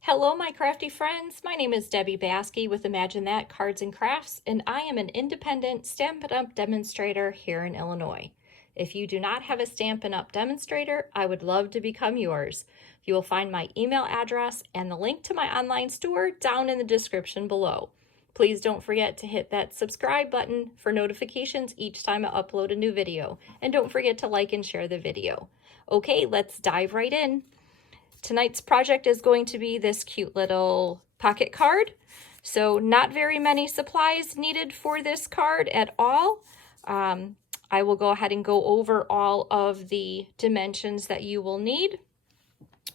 Hello, my crafty friends. My name is Debbie Baskey with Imagine That Cards and Crafts, and I am an independent Stampin' Up! Demonstrator here in Illinois. If you do not have a Stampin' Up! Demonstrator, I would love to become yours. You will find my email address and the link to my online store down in the description below. Please don't forget to hit that subscribe button for notifications each time I upload a new video, and don't forget to like and share the video. Okay, let's dive right in. Tonight's project is going to be this cute little pocket card. So not very many supplies needed for this card at all. I will go ahead and go over all of the dimensions that you will need.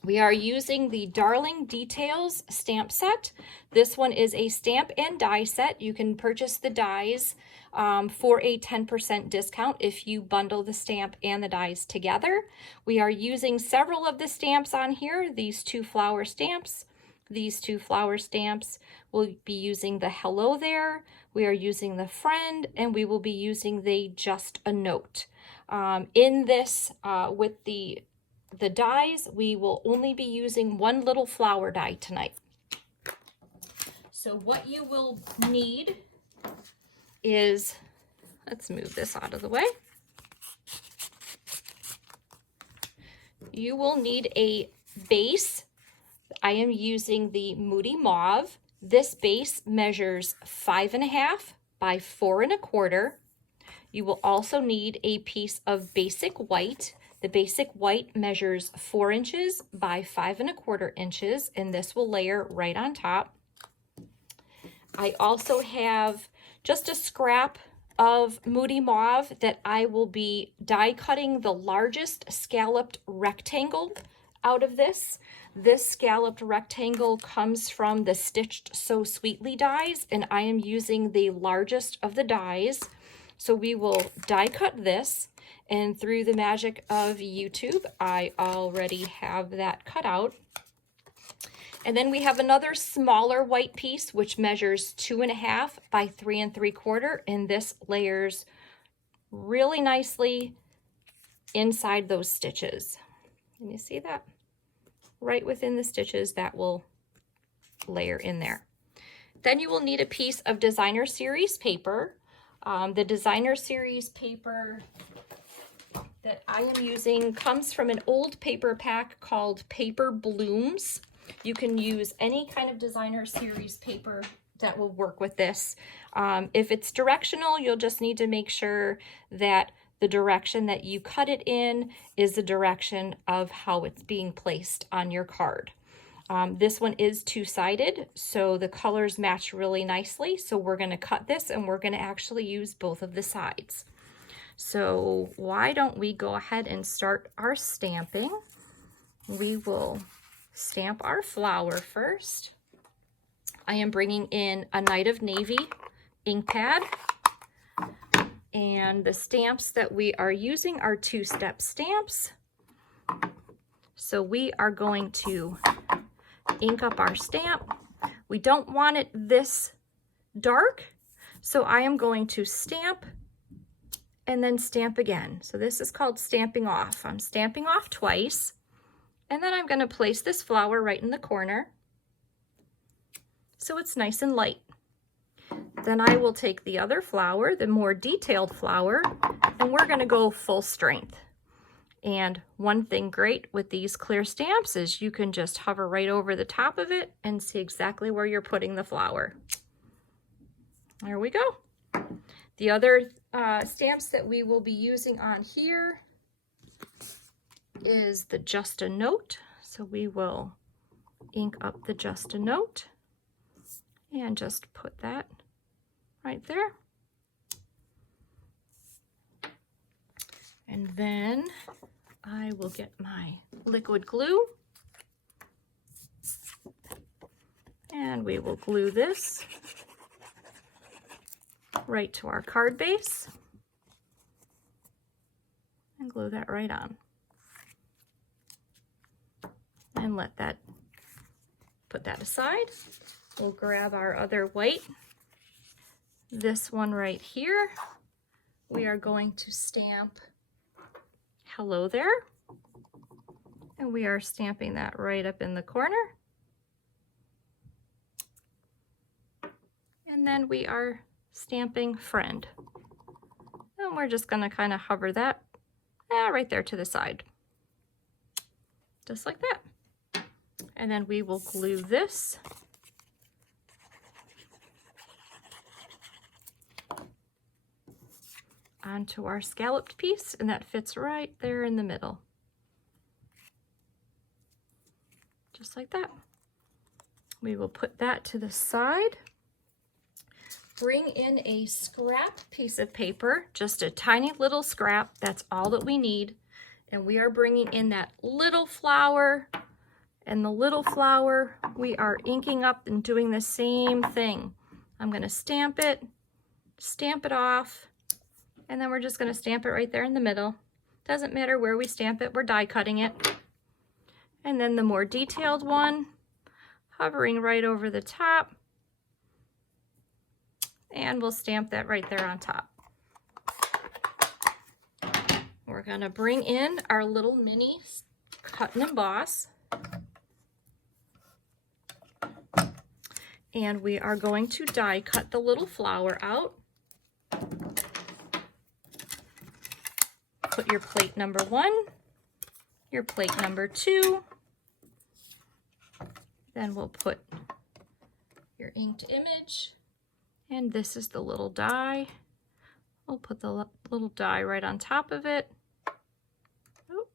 We are using the Darling Details stamp set. This one is a stamp and die set. You can purchase the dies for a 10% discount if you bundle the stamp and the dies together. We are using several of the stamps on here. These two flower stamps. We'll be using the hello there. We are using the friend, and we will be using the just a note. In this, with the dies, we will only be using one little flower die tonight. So what you will need is, let's move this out of the way. You will need a base. I am using the Moody Mauve. This base measures 5.5 by 4.25. You will also need a piece of basic white. The basic white measures 4 inches by 5.25 inches, and this will layer right on top. I also have just a scrap of Moody Mauve that I will be die cutting the largest scalloped rectangle out of this. This scalloped rectangle comes from the Stitched So Sweetly dies, and I am using the largest of the dies. So we will die cut this, and through the magic of YouTube, I already have that cut out. And then we have another smaller white piece, which measures 2.5 by 3.75, and this layers really nicely inside those stitches. Can you see that? Right within the stitches, that will layer in there. Then you will need a piece of designer series paper. The designer series paper that I am using comes from an old paper pack called Paper Blooms. You can use any kind of designer series paper that will work with this. If it's directional, you'll just need to make sure that the direction that you cut it in is the direction of how it's being placed on your card. This one is two-sided, so the colors match really nicely. So we're going to cut this, and we're going to actually use both of the sides. So why don't we go ahead and start our stamping? We will stamp our flower first. I am bringing in a Night of Navy ink pad. And the stamps that we are using are two-step stamps. So we are going to ink up our stamp. We don't want it this dark, so I am going to stamp and then stamp again. So this is called stamping off. I'm stamping off twice, and then I'm going to place this flower right in the corner so it's nice and light. Then I will take the other flower, the more detailed flower, and we're going to go full strength. And one thing great with these clear stamps is you can just hover right over the top of it and see exactly where you're putting the flower. There we go. The other stamps that we will be using on here is the Just a Note. So we will ink up the Just a Note and just put that right there. And then I will get my liquid glue, and we will glue this right to our card base and glue that right on. And put that aside. We'll grab our other white, this one right here. We are going to stamp hello there, and we are stamping that right up in the corner. And then we are stamping friend. And we're just gonna kind of hover that right there to the side. Just like that. And then we will glue this onto our scalloped piece, and that fits right there in the middle. Just like that. We will put that to the side. Bring in a scrap piece of paper, just a tiny little scrap. That's all that we need. And we are bringing in that little flower, and the little flower we are inking up and doing the same thing. I'm going to stamp it off, and then we're just going to stamp it right there in the middle. Doesn't matter where we stamp it, we're die cutting it. And then the more detailed one, hovering right over the top, and we'll stamp that right there on top. We're going to bring in our little mini cut and emboss, and we are going to die cut the little flower out. Put your plate number 1, your plate number 2, then we'll put your inked image, and this is the little die. We'll put the little die right on top of it. Oh.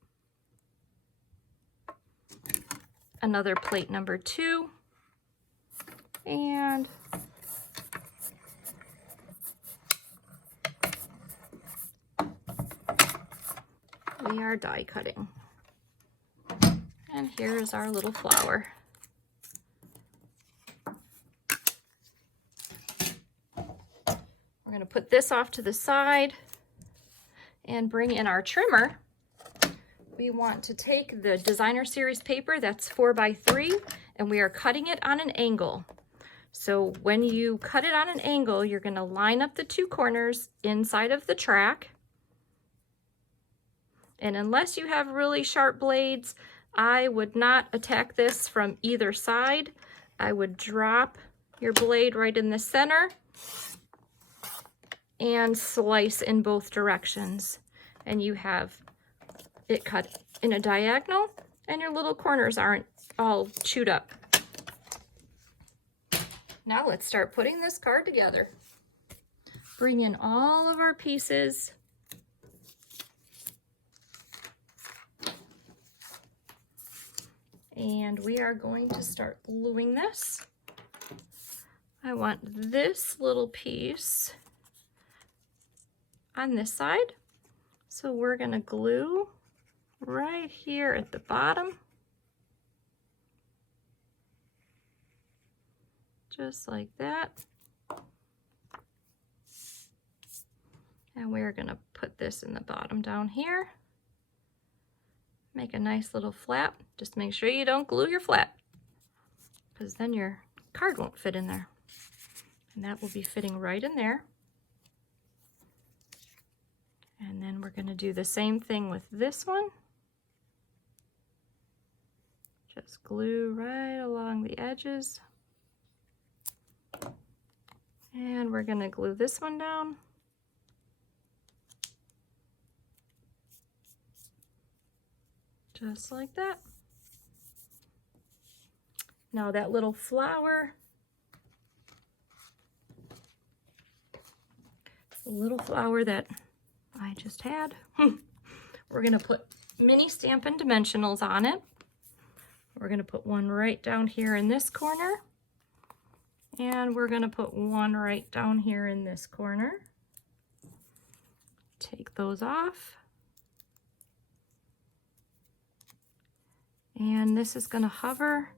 Another plate number 2, and we are die cutting. And here is our little flower. We're going to put this off to the side and bring in our trimmer. We want to take the designer series paper that's 4x3, and we are cutting it on an angle. So when you cut it on an angle, you're going to line up the 2 corners inside of the track. And unless you have really sharp blades, I would not attack this from either side. I would drop your blade right in the center and slice in both directions. And you have it cut in a diagonal, and your little corners aren't all chewed up. Now let's start putting this card together. Bring in all of our pieces. And we are going to start gluing this. I want this little piece on this side. So we're going to glue right here at the bottom. Just like that. And we're going to put this in the bottom down here. Make a nice little flap. Just make sure you don't glue your flap, because then your card won't fit in there. And that will be fitting right in there. And then we're going to do the same thing with this one. Just glue right along the edges. And we're going to glue this one down. Just like that. Now that little flower, the little flower that I just had, we're going to put mini Stampin' dimensionals on it. We're going to put one right down here in this corner, and we're going to put one right down here in this corner. Take those off. And this is going to hover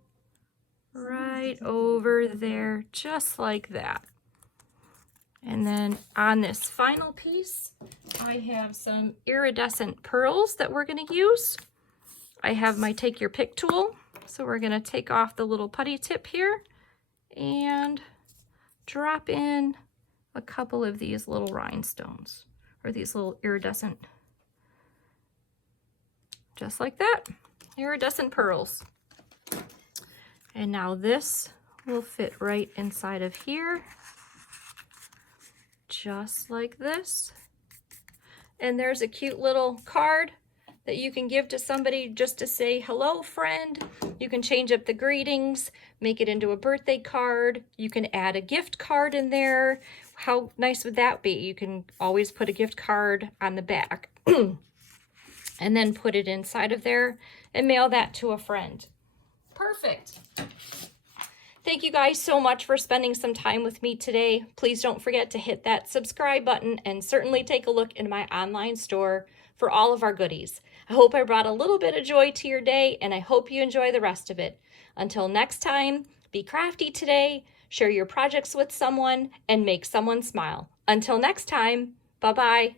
right over there, just like that. And then on this final piece, I have some iridescent pearls that we're going to use. I have my take your pick tool. So we're going to take off the little putty tip here and drop in a couple of these little rhinestones, or these little iridescent, just like that. Iridescent pearls. And now this will fit right inside of here. just like this. And there's a cute little card that you can give to somebody just to say, hello, friend. You can change up the greetings, make it into a birthday card. You can add a gift card in there. How nice would that be? You can always put a gift card on the back and then put it inside of there and mail that to a friend. Perfect. Thank you guys so much for spending some time with me today. Please don't forget to hit that subscribe button and certainly take a look in my online store for all of our goodies. I hope I brought a little bit of joy to your day, and I hope you enjoy the rest of it. Until next time, be crafty today, share your projects with someone, and make someone smile. Until next time, bye-bye.